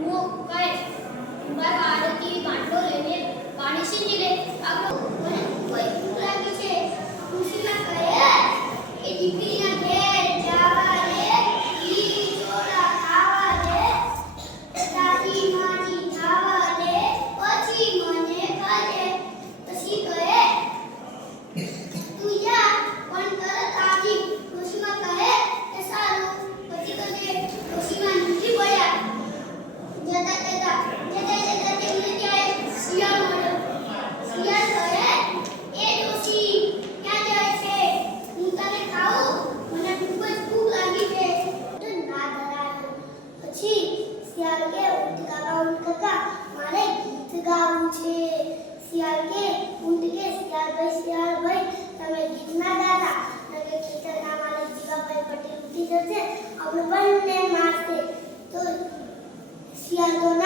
કૂવો કહે બાર આરતી બાટલો લઈને પાણી સીંચી લે આગળ મને કોઈ ભૂખ લાગી છે ખુશીમાં કહે એ દીકરીના ઘેર જાવા રે ઈ ચોળા ખાવા રે દાદી માની ખાવા રે પછી મને ખાજે પછી કહે તું જા પણ તરત આવી ખુશીમાં કહે કે સારું પછી તો તે ખુશીમાં નીકળી પડ્યા જતા તેમને ત્યાં શિયાળ મળ્યો શિયાળ કહે એ ડોશી ક્યાં જાય છે હું તને ખાઉં મને ખૂબ જ ભૂખ લાગી છે તો ના ધરાયો પછી શિયાળ કે ઊંટ કાકા મારે ગીત ગાવું છે શિયાળ કે ઊંટ કે શિયાળભાઈ તમે ગીત ના ગાતા નકે ખેતરના માલિક જીવાભાઈ પટેલ ઉઠી જશે આપણે બંને મારશે તો શિયાળ